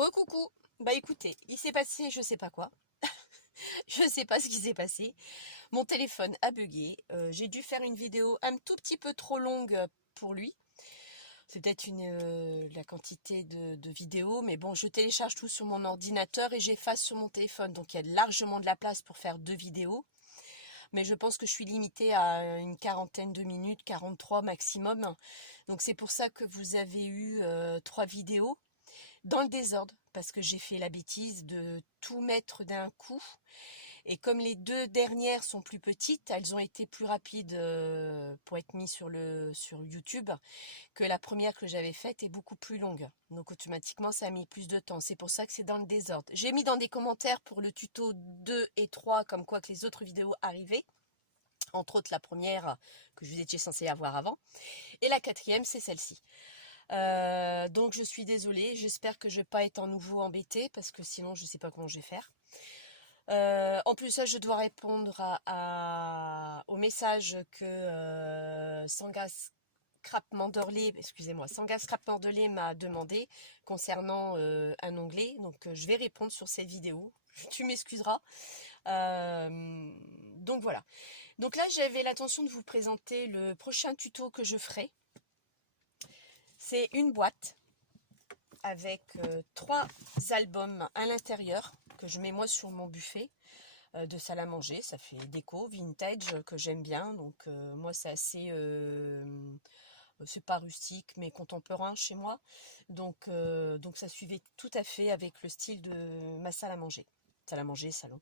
Recoucou. Bah écoutez, il s'est passé je sais pas quoi. Je sais pas ce qui s'est passé. Mon téléphone a bugué. J'ai dû faire une vidéo un tout petit peu trop longue pour lui. C'est peut-être la quantité de vidéos, mais bon, je télécharge tout sur mon ordinateur et j'efface sur mon téléphone. Donc il y a largement de la place pour faire 2 vidéos. Mais je pense que je suis limitée à une quarantaine de minutes, 43 maximum. Donc c'est pour ça que vous avez eu 3 vidéos. Dans le désordre, parce que j'ai fait la bêtise de tout mettre d'un coup. Et comme les 2 dernières sont plus petites, elles ont été plus rapides pour être mises sur YouTube que la première que j'avais faite est beaucoup plus longue. Donc automatiquement, ça a mis plus de temps. C'est pour ça que c'est dans le désordre. J'ai mis dans des commentaires pour le tuto 2 et 3, comme quoi que les autres vidéos arrivaient. Entre autres la première que je vous étiez censé avoir avant. Et la 4e, c'est celle-ci. Donc je suis désolée, j'espère que je vais pas être en nouveau embêtée parce que sinon je sais pas comment je vais faire. En plus ça je dois répondre au message que Sangas Scrap Manderley, excusez-moi, Sangas Scrap Manderley m'a demandé concernant un onglet. Donc je vais répondre sur cette vidéo. Tu m'excuseras. Donc voilà. Donc là j'avais l'intention de vous présenter le prochain tuto que je ferai. C'est une boîte avec 3 albums à l'intérieur que je mets moi sur mon buffet de salle à manger. Ça fait déco vintage que j'aime bien. Donc moi c'est assez, c'est pas rustique mais contemporain chez moi. Donc ça suivait tout à fait avec le style de ma salle à manger. Salle à manger, salon.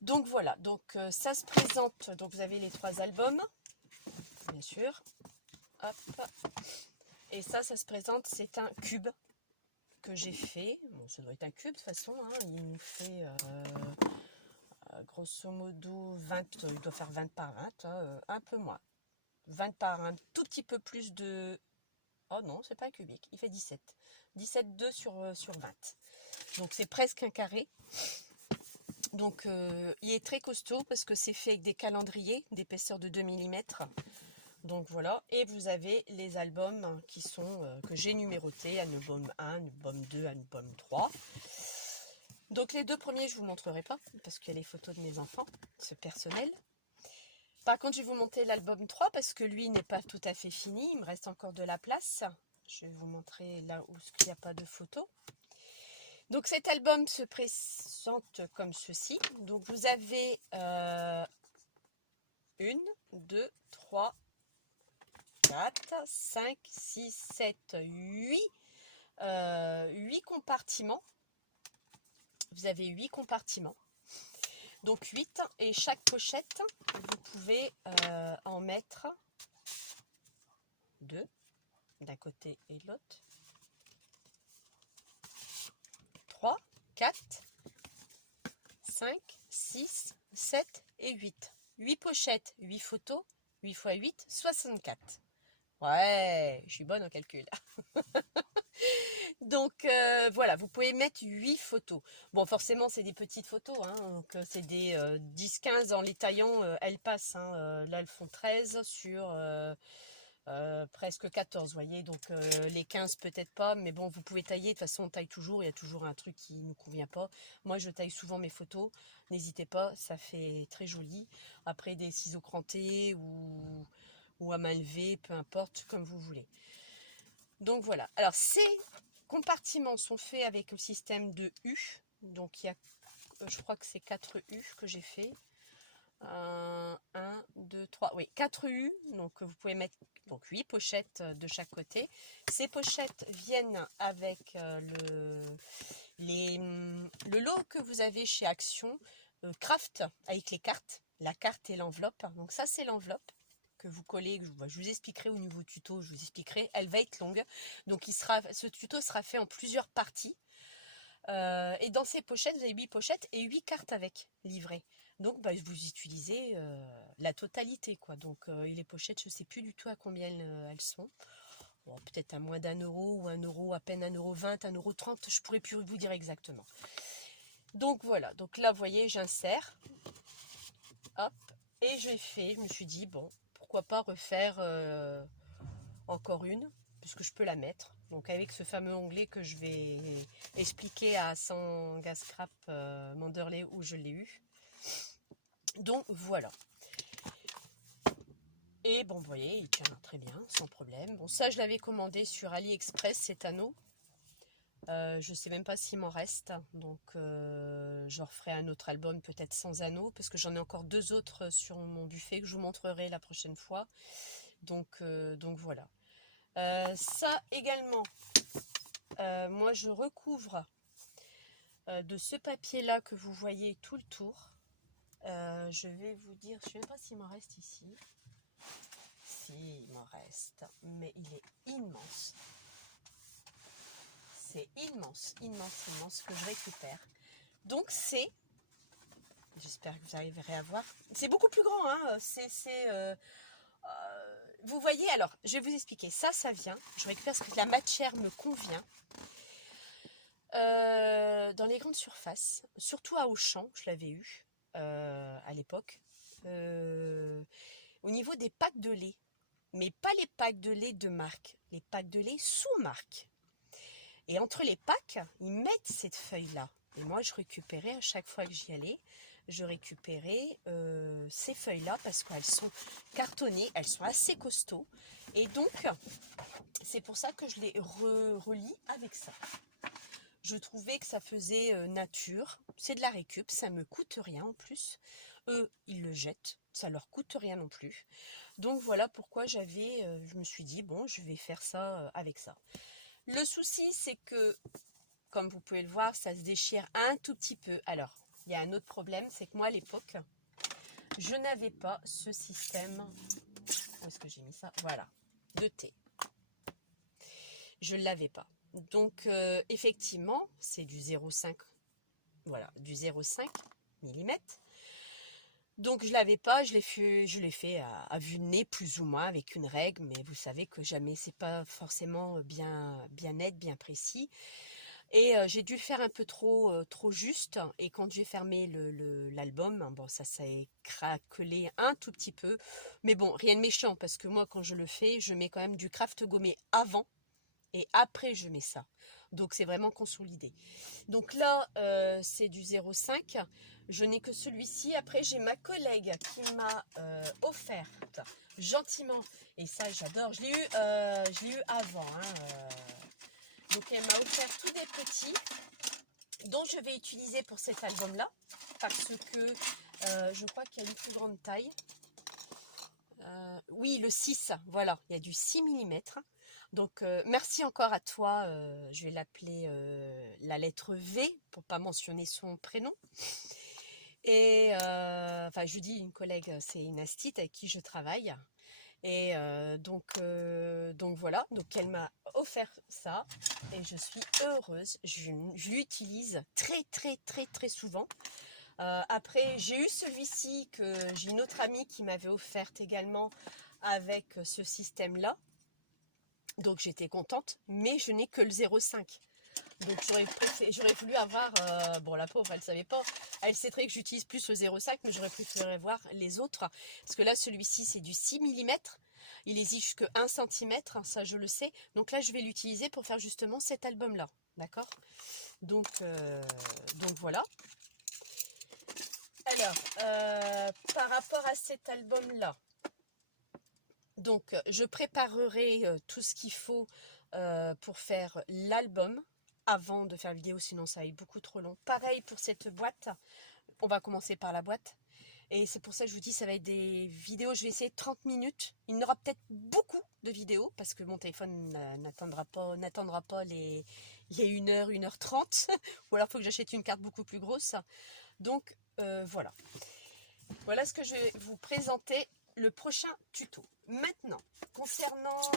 Donc voilà, donc ça se présente. Donc vous avez les 3 albums, bien sûr. Hop. Et ça se présente, c'est un cube que j'ai fait. Bon, ça doit être un cube de toute façon. Hein. Il nous fait grosso modo 20, il doit faire 20 par 20, hein, un peu moins. 20 par un tout petit peu plus de... Oh non, c'est pas un cubique, il fait 17. 17,2 sur 20. Donc c'est presque un carré. Donc il est très costaud parce que c'est fait avec des calendriers d'épaisseur de 2 mm. Donc voilà, et vous avez les albums qui sont que j'ai numérotés, album 1, album 2, album 3. Donc les 2 premiers, je ne vous montrerai pas, parce qu'il y a les photos de mes enfants, c'est personnel. Par contre, je vais vous montrer l'album 3, parce que lui n'est pas tout à fait fini, il me reste encore de la place. Je vais vous montrer là où il n'y a pas de photos. Donc cet album se présente comme ceci. Donc vous avez 1, 2, 3, 4, 5, 6, 7, 8. 8 compartiments. Vous avez 8 compartiments. Donc 8. Et chaque pochette, vous pouvez en mettre 2 d'un côté et de l'autre. 3, 4, 5, 6, 7 et 8. 8 pochettes, 8 photos, 8 x 8, 64. Ouais, je suis bonne en calcul. Donc voilà, vous pouvez mettre 8 photos. Bon, forcément, c'est des petites photos, hein, donc c'est des 10-15 en les taillant, elles passent. Hein, là, elles font 13 sur presque 14, vous voyez. Donc les 15 peut-être pas, mais bon, vous pouvez tailler. De toute façon, on taille toujours, il y a toujours un truc qui ne nous convient pas. Moi, je taille souvent mes photos. N'hésitez pas, ça fait très joli. Après, des ciseaux crantés ou à main levée, peu importe, comme vous voulez. Donc voilà. Alors ces compartiments sont faits avec le système de U. Donc il y a, je crois que c'est 4 U que j'ai fait. 1, 2, 3, oui, 4 U. Donc vous pouvez mettre donc 8 pochettes de chaque côté. Ces pochettes viennent avec le lot que vous avez chez Action Craft avec les cartes. La carte et l'enveloppe. Donc ça c'est l'enveloppe que vous collez, je vous expliquerai au niveau tuto, je vous expliquerai, elle va être longue. Donc ce tuto sera fait en plusieurs parties. Et dans ces pochettes, vous avez 8 pochettes et 8 cartes avec, livrées. Donc vous utilisez la totalité, quoi. Donc et les pochettes, je ne sais plus du tout à combien elles sont. Bon, peut-être à moins d'1 euro ou 1 euro, à peine 1,20 €, 1,30 €, je pourrais plus vous dire exactement. Donc voilà, donc là vous voyez, j'insère. Hop, et je me suis dit, bon, pourquoi pas refaire encore une, puisque je peux la mettre. Donc avec ce fameux onglet que je vais expliquer à Sangas Scrap Manderley où je l'ai eu. Donc voilà. Et bon, vous voyez, il tient très bien, sans problème. Bon, ça, je l'avais commandé sur AliExpress, cet anneau. Je ne sais même pas s'il m'en reste. Donc, je referai un autre album, peut-être sans anneau, parce que j'en ai encore 2 autres sur mon buffet que je vous montrerai la prochaine fois. Donc voilà. Ça également, moi, je recouvre de ce papier-là que vous voyez tout le tour. Je vais vous dire, je ne sais même pas s'il m'en reste ici. Si, il m'en reste, mais il est immense. C'est immense, immense, immense que je récupère. Donc c'est, j'espère que vous arriverez à voir, c'est beaucoup plus grand, hein. Vous voyez, alors, je vais vous expliquer. Ça vient, je récupère parce que la matière me convient. Dans les grandes surfaces, surtout à Auchan, je l'avais eu à l'époque. Au niveau des packs de lait, mais pas les packs de lait de marque, les packs de lait sous marque. Et entre les packs, ils mettent cette feuille-là. Et moi, je récupérais à chaque fois que j'y allais, je récupérais ces feuilles-là parce qu'elles sont cartonnées, elles sont assez costauds. Et donc, c'est pour ça que je les relis avec ça. Je trouvais que ça faisait nature, c'est de la récup, ça me coûte rien en plus. Eux, ils le jettent, ça leur coûte rien non plus. Donc voilà pourquoi je me suis dit, bon, je vais faire ça avec ça. Le souci, c'est que, comme vous pouvez le voir, ça se déchire un tout petit peu. Alors, il y a un autre problème, c'est que moi, à l'époque, je n'avais pas ce système. Où est-ce que j'ai mis ça? Voilà, de thé. Je ne l'avais pas. Donc, effectivement, c'est du 0,5. Voilà, du 0,5 mm. Donc je l'avais pas, je l'ai fait à vue de nez plus ou moins avec une règle, mais vous savez que jamais c'est pas forcément bien net, bien précis. Et j'ai dû le faire un peu trop juste. Et quand j'ai fermé l'album, bon ça s'est craquelé un tout petit peu. Mais bon, rien de méchant parce que moi quand je le fais, je mets quand même du craft gommé avant et après je mets ça. Donc c'est vraiment consolidé. Donc là, c'est du 0,5. Je n'ai que celui-ci. Après, j'ai ma collègue qui m'a offert gentiment. Et ça, j'adore. Je l'ai eu avant. Donc, elle m'a offert tous des petits dont je vais utiliser pour cet album-là. Parce que je crois qu'il y a une plus grande taille. Oui, le 6. Voilà, il y a du 6 mm. Donc, merci encore à toi. Je vais l'appeler la lettre V pour pas mentionner son prénom. Et enfin, je dis une collègue, c'est une astite avec qui je travaille. Et donc voilà. Donc, elle m'a offert ça et je suis heureuse. Je l'utilise très, très, très, très souvent. Après, j'ai eu celui-ci que j'ai une autre amie qui m'avait offert également avec ce système-là. Donc j'étais contente, mais je n'ai que le 0,5. Donc j'aurais voulu avoir, bon la pauvre elle ne savait pas, elle sait très que j'utilise plus le 0,5, mais j'aurais préféré voir les autres. Parce que là celui-ci c'est du 6 mm, il existe jusqu'à 1 cm, ça je le sais. Donc là je vais l'utiliser pour faire justement cet album-là, d'accord, donc voilà. Alors, par rapport à cet album-là, donc, je préparerai tout ce qu'il faut pour faire l'album avant de faire la vidéo, sinon ça va être beaucoup trop long. Pareil pour cette boîte, on va commencer par la boîte. Et c'est pour ça que je vous dis, ça va être des vidéos, je vais essayer 30 minutes. Il y aura peut-être beaucoup de vidéos, parce que mon téléphone n'attendra pas les 1h, 1h30. Ou alors il faut que j'achète une carte beaucoup plus grosse. Donc, voilà. Voilà ce que je vais vous présenter le prochain tuto. Maintenant, concernant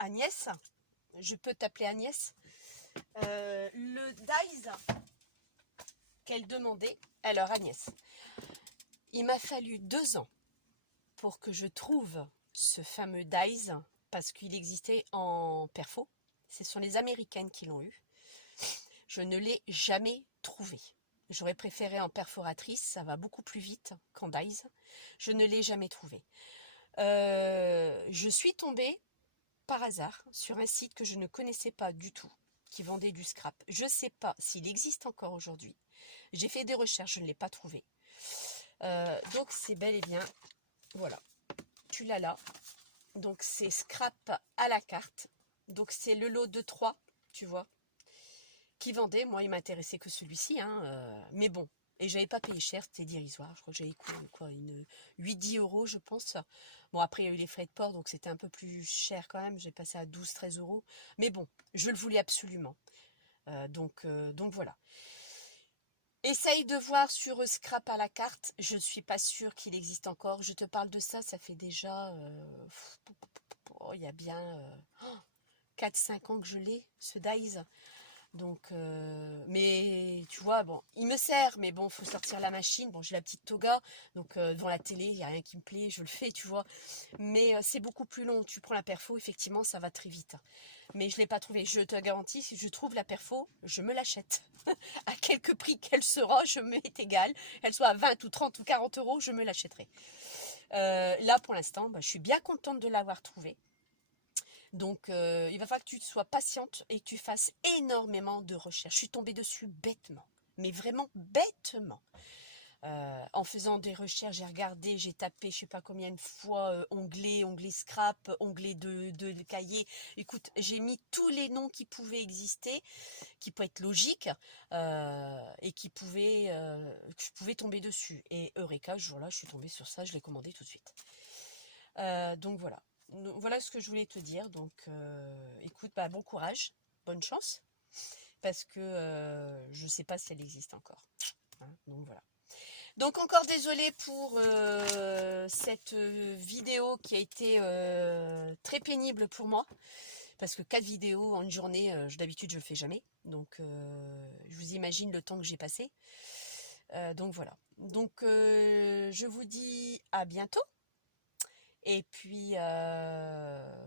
Agnès, je peux t'appeler Agnès, le dies qu'elle demandait. Alors Agnès, il m'a fallu 2 ans pour que je trouve ce fameux dies parce qu'il existait en perfo. Ce sont les Américaines qui l'ont eu. Je ne l'ai jamais trouvé. J'aurais préféré en perforatrice, ça va beaucoup plus vite qu'en dies. Je ne l'ai jamais trouvé. Je suis tombée par hasard sur un site que je ne connaissais pas du tout, qui vendait du scrap. Je ne sais pas s'il existe encore aujourd'hui. J'ai fait des recherches, je ne l'ai pas trouvé. Donc c'est bel et bien, voilà, tu l'as là. Donc c'est scrap à la carte. Donc c'est le lot de 3, tu vois, qui vendait. Moi il m'intéressait que celui-ci, hein, mais bon. Et j'avais pas payé cher, c'était dérisoire. Je crois que j'avais quoi, une 8-10 euros, je pense. Bon, après, il y a eu les frais de port, donc c'était un peu plus cher quand même. J'ai passé à 12-13 euros. Mais bon, je le voulais absolument. Donc voilà. Essaye de voir sur Scrap à la carte. Je ne suis pas sûre qu'il existe encore. Je te parle de ça, ça fait déjà... il y a bien 4-5 ans que je l'ai, ce Dice. Donc, mais tu vois, bon, il me sert, mais bon, faut sortir la machine. Bon, j'ai la petite toga, donc devant la télé, il n'y a rien qui me plaît, je le fais, tu vois. Mais c'est beaucoup plus long. Tu prends la perfo, effectivement, ça va très vite. Mais je ne l'ai pas trouvé. Je te garantis, si je trouve la perfo, je me l'achète. À quelque prix qu'elle sera, je m'est égal. Elle soit à 20 ou 30 ou 40 euros, je me l'achèterai. Là, pour l'instant, je suis bien contente de l'avoir trouvé. Donc, il va falloir que tu sois patiente et que tu fasses énormément de recherches. Je suis tombée dessus bêtement, mais vraiment bêtement. En faisant des recherches, j'ai regardé, j'ai tapé, je sais pas combien de fois, onglet scrap, onglet de cahier. Écoute, j'ai mis tous les noms qui pouvaient exister, qui pouvaient être logiques, et que je pouvais tomber dessus. Et Eureka, ce jour-là, je suis tombée sur ça, je l'ai commandé tout de suite. Donc voilà. Voilà ce que je voulais te dire. Donc écoute, bon courage, bonne chance, parce que je ne sais pas si elle existe encore. Hein, donc voilà. Donc encore désolée pour cette vidéo qui a été très pénible pour moi. Parce que 4 vidéos en une journée, d'habitude je ne le fais jamais. Donc je vous imagine le temps que j'ai passé. Donc voilà. Donc je vous dis à bientôt. Et puis,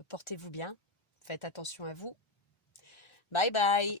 portez-vous bien. Faites attention à vous. Bye bye.